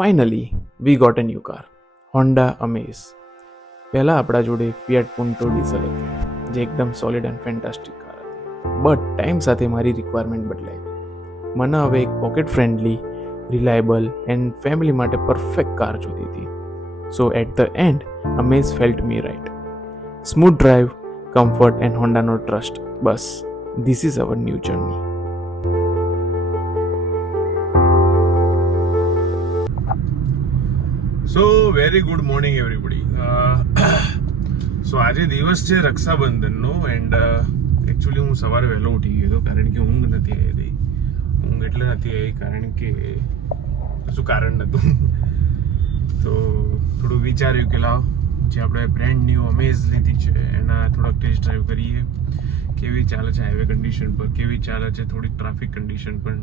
Finally we got a new car, Honda Amaze. પહેલાં આપણા જોડે ફિયાટ પુન્ટો ડીઝલ હતી, જે એકદમ સોલિડ એન્ડ ફેન્ટાસ્ટિક કાર હતી. બટ ટાઈમ સાથે મારી રિક્વાયરમેન્ટ બદલાઈ. મને હવે એક pocket friendly, reliable and family માટે પરફેક્ટ કાર જોતી હતી. So at the end, Amaze felt me right. Smooth drive, comfort and હોન્ડાનો ટ્રસ્ટ. બસ, this is our new journey. So very good morning everybody. So આજે દિવસ છે રક્ષાબંધનનો and actually હું સવારે વહેલો ઉઠી ગયો હતો કારણ કે ઊંઘ નથી આવી. ઊંઘ એટલે નથી આવી કારણ કે શું કારણ નહોતું. તો થોડું વિચાર્યું કે લાવ જે આપણે બ્રેન્ડ ન્યૂ અમેઝ લીધી છે એના થોડાક ટેસ્ટ ડ્રાઈવ કરીએ. કેવી ચાલે છે હાઈવે કન્ડિશન પર, કેવી ચાલે છે થોડીક ટ્રાફિક કન્ડિશન પણ.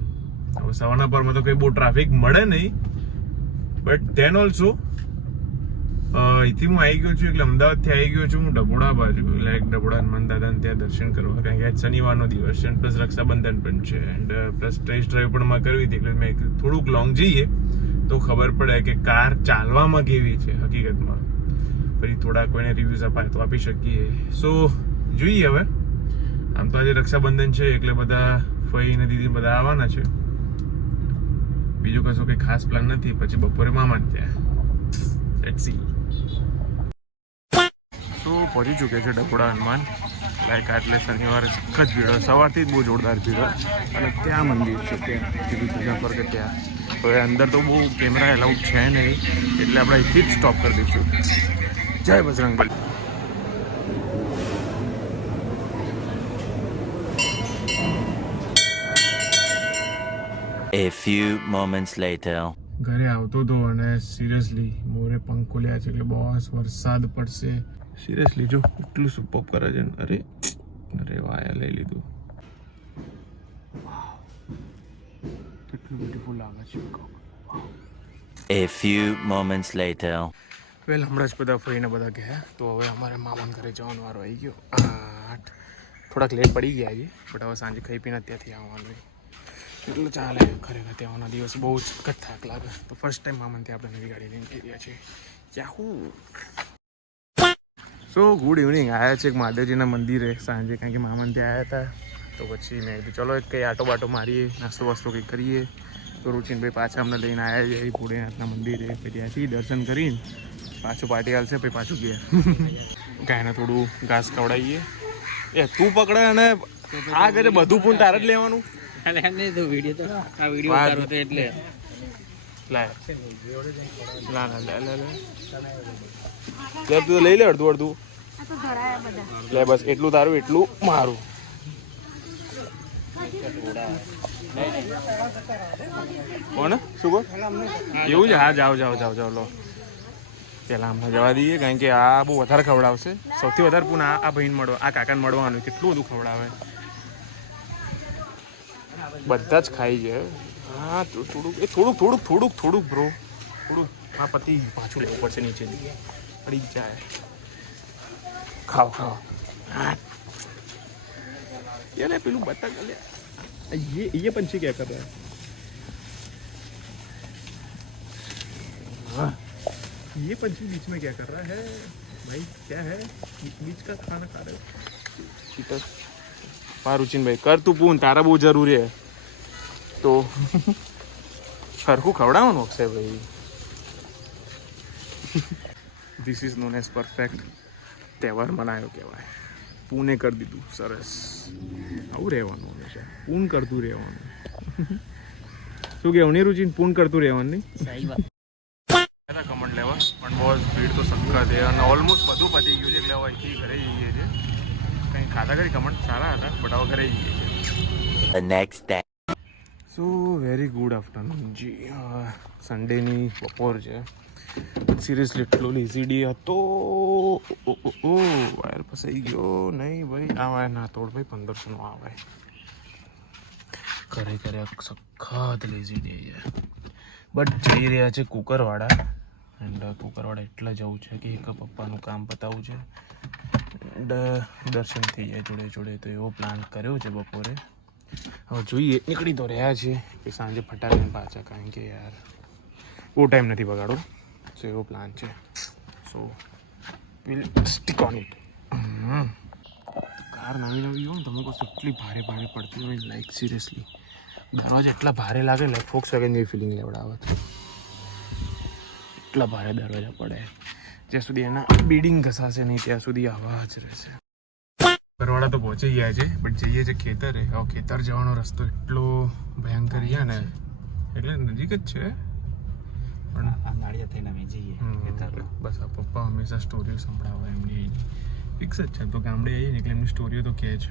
હવે સવારના પરમાં તો કંઈ બહુ ટ્રાફિક મળે નહીં, બટ ધેન ઓલ્સો અહીંથી હું આવી ગયો છું એટલે અમદાવાદથી આવી ગયો છું હું ડબોડા બાજુ, લાઈક ડબોડા હનુમાન દાદાને ત્યાં દર્શન કરવા, કારણ કે આજ શનિવારનો દિવસ છે પ્લસ રક્ષાબંધન પણ છે એન્ડ પ્લસ ટેસ્ટ ડ્રાઈવ પણ માં કરવી હતી એટલે મેં થોડુંક લોંગ જઈએ તો ખબર પડે કે કાર ચાલવામાં કેવી છે હકીકતમાં, પછી થોડા કોઈને રિવ્યૂઝ અપાય તો આપી શકીએ. સો જોઈએ હવે. આમ તો આજે રક્ષાબંધન છે એટલે બધા ફઈ ને દીદી બધા આવવાના છે. બીજું કશું કંઈ ખાસ પ્લાન નથી. પછી બપોરે મામાને ત્યાં લેટ્સ સી. તો પહોંચી ચૂકે છે ડબોડા હનુમાન. લાઈક આટલે શનિવારે સખત ભીડ, સવારથી જ બહુ જોરદાર ભીડ. અને ત્યાં મંદિર છે, ત્યાં કીધું પૂજા પર કે ત્યાં. હવે અંદર તો બહુ કેમેરા એલાઉડ છે નહીં એટલે આપણે અહીંથી જ સ્ટોપ કરી દઈશું. જય Bajrangbali. A few moments later. ઘરે આવતો હતો અને સિરિયસલી મોરે પંખ ખોલ્યા છે એટલે બસ વરસાદ પડશે. સિરિયસલી જો એટલું સુપર કરે છે ને. અરે અરે વાયા લઈ લીધું. કેટલું બ્યુટીફુલ લાગે છે. A few moments later. વેલ હમણાં જ બધા ફરીને બધા ગયા તો હવે અમારે મામાના ઘરે જવાનો વારો આવી ગયો. 8 થોડાક લેટ પડી ગયા છે બટ હવે સાંજે ખાઈ પીને ત્યાંથી આવવાનું એટલું ચાલે. ખરેખર ત્યાંનો દિવસ બહુ જ થાક લાગે. તો ફર્સ્ટ ટાઈમ મામાને ત્યાં આપણે નવી ગાડી લઈને જઈ રહ્યા છીએ. યાહુ. સો ગુડ ઇવનિંગ. આવ્યા છે એક મહાદેવજીના મંદિરે સાંજે, કારણ કે મામાને ત્યાં આવ્યા હતા તો પછી મેં કીધું ચલો એક કંઈ આટો બાટો મારીએ, નાસ્તો વાસ્તો કંઈક કરીએ. તો રૂચિનભાઈ પાછા અમને લઈને આવ્યા છે ભોળેનાથના મંદિરે. પછી ત્યાંથી દર્શન કરીને પાછું પાર્ટી હાલશે, પછી પાછું ઘેર. ગાયને થોડું ઘાસ ખવડાવીએ. એ તું પકડે અને આ કરે બધું પૂન તારે જ લેવાનું. તું લઈ લે અડધું અડધું લે, બસ એટલું તારું એટલું મારું. કોણ શું કહો એવું છે? હા જાઓ જાઓ જાઓ જાઓ લો. પેલા અમને જવા દઈએ કારણ કે આ બહુ વધારે ખવડાવશે. સૌથી વધારે પૂન આ ભાઈને મળવા, આ કાકાને મળવાનું. કેટલું બધું ખવડાવે, બધા જ ખાઈ જાય. હા થોડુંક એ થોડુંક થોડુંક થોડુંક થોડુંક બ્રો થોડુંક. આ પતિ પાછું લેવું પડશે નીચેથી, પડી જ જાય. ખાઓ ખાઓ. હા ये पेलू बता ये पंछी क्या कर रहा है? हाँ ये पंछी बीच में क्या कर रहा है भाई? क्या है बीच का खाना खा रहे हो? चीटर. हाँ रुचिन भाई कर तू पून, तारा बहुत जरूरी है तो સરખું ખવડાવવાનું અક્ષય ભાઈ. This is known as perfect તહેવાર મનાયો કહેવાય. પૂને કરી દીધું સરસ. આવું રહેવાનું હંમેશા, પૂન કરતું રહેવાનું. શું કહેવું નહીં રુચિન? પૂન કરતું રહેવાનું નહીં. કમેન્ટ લેવા પણ બહુ ભીડ તો સખત છે અને ઓલમોસ્ટ બધું પતી ગયું છે એટલે હવે અહીંથી ઘરે જઈએ છીએ. કંઈ ખાધા કરી કમેન્ટ સારા હતા બટ હવે ઘરે જઈએ છીએ. The next day. So very good afternoon જી. સન્ડેની બપોર છે. સિરિયસલી એટલો લેઝી ડે હતો. વાયર ફસાઈ ગયો નહીં ભાઈ. આ વાયર ના તોડ ભાઈ, 1500 આવે. ઘરે ઘરે સખત લેઝી ડે છે બટ જઈ રહ્યા છે કુકરવાડા. એન્ડ કુકરવાડા એટલે જવું છે કે એક પપ્પાનું કામ પતાવવું છે એન્ડ દર્શન થઈ જાય જોડે જોડે. તો એવો પ્લાન કર્યો છે બપોરે. હવે જોઈએ, નીકળી તો રહ્યા છે કે સાંજે ફટાકીને પાછા, કારણ કે યાર બહુ ટાઈમ નથી બગાડો. સો એવો પ્લાન છે. So will stick on it. Car નવી નવી હોય ને તમે કહો એટલી ભારે ભારે પડતી હોય લાઈક સિરિયસલી દરવાજા એટલા ભારે લાગે લાઈક ફોક્સ વેગન જેવી ફિલિંગ લેવડાવે. એટલા ભારે દરવાજા પડે જ્યાં સુધી એના બીડિંગ ઘસાશે નહીં ત્યાં સુધી આવા જ રહેશે. પરવાળા તો પહોંચી ગયા છે બટ જઈએ છે ખેતરે. હવે ખેતર જવાનો રસ્તો એટલો ભયંકર છે ને એટલે નજીક જ છે પણ બસ આ પપ્પા હંમેશા સ્ટોરીઓ સંભળાવે એમની ફિક્સ જ છે. તો ગામડે આવીએ ને એટલે એમની સ્ટોરીઓ તો કહે જ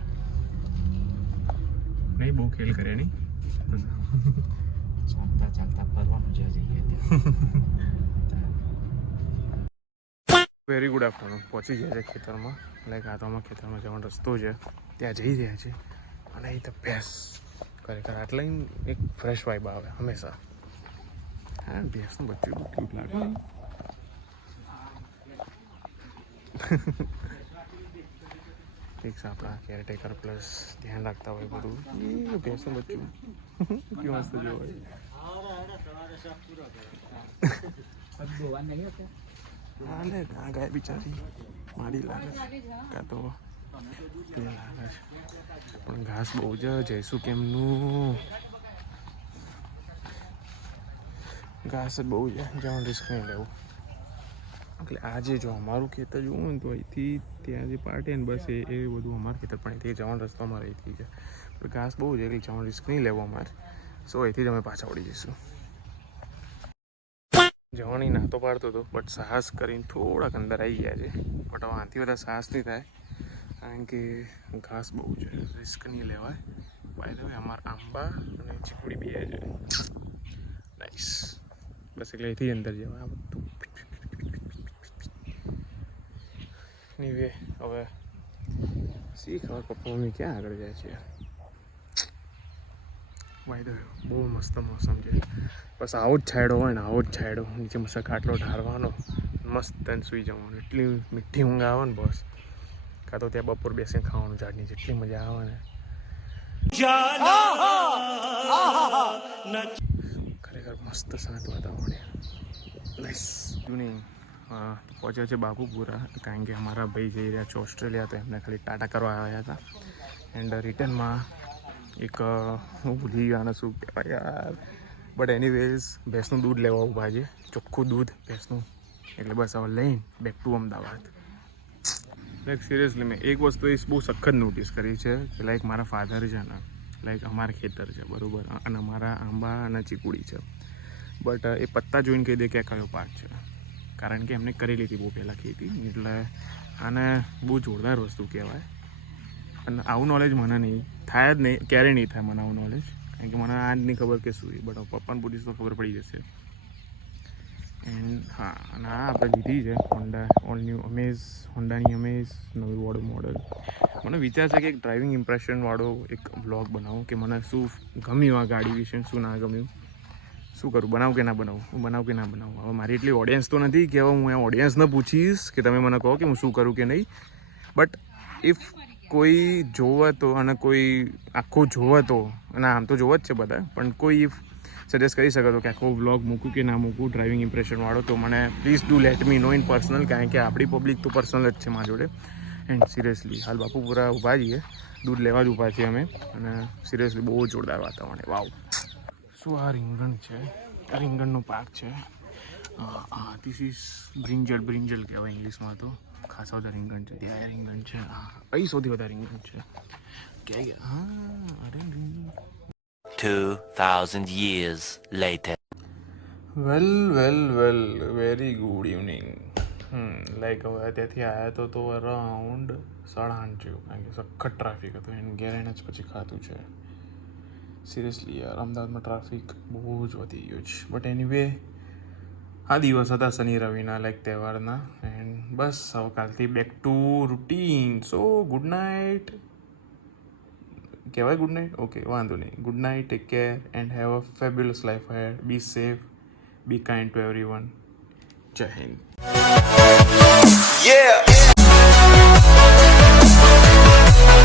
નહીં. બહુ ખેલ કરે નહીં. Very good afternoon. પહોંચી ગયા છે ખેતરમાં. લાઈક આ તો અમારા ખેતરમાં જવાનો રસ્તો છે ત્યાં જઈ રહ્યા છે. અને અહીં તો ભેંસ ખરેખર આટલા એક ફ્રેશ વાઇબ આવે હંમેશા. હા ભેંસનું બચ્ચું બહુ ક્યુટ લાગે. ઠીક છે આપણા કેરટેકર પ્લસ ધ્યાન રાખતા હોય બધું. ભેંસનું બચ્ચું કેવું મસ્ત જોવાય. હા લે આ ગાય બિચારી મારી લાગે છે કાં તો લાગે છે પણ ઘાસ બહુ જ જઈશું કેમનું ઘાસ જ બહુ છે જવાનું રિસ્ક નહીં લેવું. એટલે આજે જો અમારું ખેતર જોવું ને તો અહીંથી ત્યાં જે પાર્ટી ને બસ એ બધું અમારું ખેતર પણ અહીંથી જવાનો રસ્તો અમારે અહીંથી છે પણ ઘાસ બહુ છે એટલે જવાનું રિસ્ક નહીં લેવું અમારે. સો અહીંથી જ અમે પાછા વળી જઈશું. જવાની ના તો પાડતો હતો બટ સાહસ કરીને થોડાક અંદર આવી ગયા છે. બટ હવે આનાથી બધા સાહસ નહીં થાય કારણ કે ઘાસ બહુ છે રિસ્ક નહીં લેવાય. બાય ધ વે અમારા આંબા અને ચીકુડી બે છે. નાઈસ. બસ એટલે અહીંથી અંદર જવા બધું ની વે. હવે શી ખબર પપ્પા મમ્મી ક્યાં આગળ જાય છે. બાય ધ વે બહુ મસ્ત મોસમ છે. બસ આવો જ છાંયડો હોય ને આવો જ છાંયડો નીચે મસ્ત ખાટલો ઢારવાનો મસ્ત તેને સૂઈ જવાનું. એટલી મીઠી ઊંઘ આવે ને બસ. કાં તો ત્યાં બપોર બેસીને ખાવાનું ઝાડની જેટલી મજા આવે ને ખરેખર મસ્ત શાંત વાતાવરણ. નાઈસ. ઇવનિંગ પહોંચ્યા છે બાપુપુરા કારણ કે અમારા ભાઈ જઈ રહ્યા છે ઓસ્ટ્રેલિયા તો એમને ખાલી ટાટા કરવા આવ્યા હતા. એન્ડ રિટર્નમાં એક હું ભૂલી ગયો શું કહેવાય યાર બટ એનીવેઝ ભેંસનું દૂધ લેવા ઊભા છે. ચોખ્ખું દૂધ ભેંસનું. એટલે બસ હવે લઈને back to Ahmedabad. Like seriously મેં એક વસ્તુ એ બહુ સખત નોટિસ કરી છે કે લાઈક મારા ફાધર છે ને લાઈક અમારા ખેતર છે બરાબર અને અમારા આંબા અને ચીકુડી છે બટ એ પત્તા જોઈને કહી દે કે કયો પાક છે કારણ કે એમને કરેલી હતી બહુ પહેલાં ખેતી. એટલે આને બહુ જોરદાર વસ્તુ કહેવાય. અને આવું નોલેજ મને નહીં થાય જ નહીં ક્યારેય નહીં થાય મને આવું નોલેજ કારણ કે મને આ જ નહીં ખબર કે શું બટ પપ્પાને પૂછીશ તો ખબર પડી જશે. એન્ડ હા અને આ આપણે લીધી છે હોન્ડા ઓલ ન્યૂ અમેઝ. હોન્ડાની અમેઝ નવી વાળું મોડલ. મને વિચાર છે કે એક ડ્રાઇવિંગ ઇમ્પ્રેશનવાળો એક વ્લોગ બનાવું કે મને શું ગમ્યું આ ગાડી વિશે શું ના ગમ્યું શું કરું બનાવું કે ના બનાવું હું બનાવું કે ના બનાવું. હવે મારી એટલી ઓડિયન્સ તો નથી કે હવે હું એ ઓડિયન્સને પૂછીશ કે તમે મને કહો કે હું શું કરું કે નહીં. બટ ઇફ કોઈ જોવે તો અને કોઈ આખું જોવે તો અને આમ તો જોવે જ છે બધા પણ કોઈ સજેસ્ટ કરી શકો તો કે આખો વ્લોગ મૂકું કે ના મૂકું ડ્રાઇવિંગ ઇમ્પ્રેશનવાળો તો મને please do let me no in personal કારણ કે આપણી પબ્લિક તો પર્સનલ જ છે મારા જોડે. એન્ડ સિરિયસલી હાલ બાપુપુરા ઊભા છીએ દૂધ લેવા જ ઊભા છીએ અમે અને સિરિયસલી બહુ જોરદાર વાતાવરણ. વાવ શું આ રીંગણ છે. આ રીંગણનો પાક છે. ધીસ ઇઝ બ્રિંજલ કહેવાય ઇંગ્લિશમાં તો. ખાસા બધા રીંગણ છે. ત્યાં રીંગણ છે. અહીં સૌથી વધારે રીંગણ છે. ક્યાં ગયા હા અરે રીંગણ. 2000 years later. વેલ વેરી ગુડ ઇવનિંગ. લાઈક હવે ત્યાંથી આવ્યા તો અરાઉન્ડ 8:30 જેવું કારણ કે સખત ટ્રાફિક હતો એને ઘેર એને જ પછી ખાધું છે. સિરિયસલી યાર અમદાવાદમાં ટ્રાફિક બહુ જ વધી ગયો છે. બટ એનીવે આ દિવસ હતા શનિ રવિના લાઈક તહેવારના એન્ડ બસ હવે કાલથી back to routine. So good night કહેવાય ગુડ નાઇટ ઓકે વાંધો નહીં. Good night take care and have a fabulous life ahead. Be safe be kind to everyone. Jai Hind. Yeah.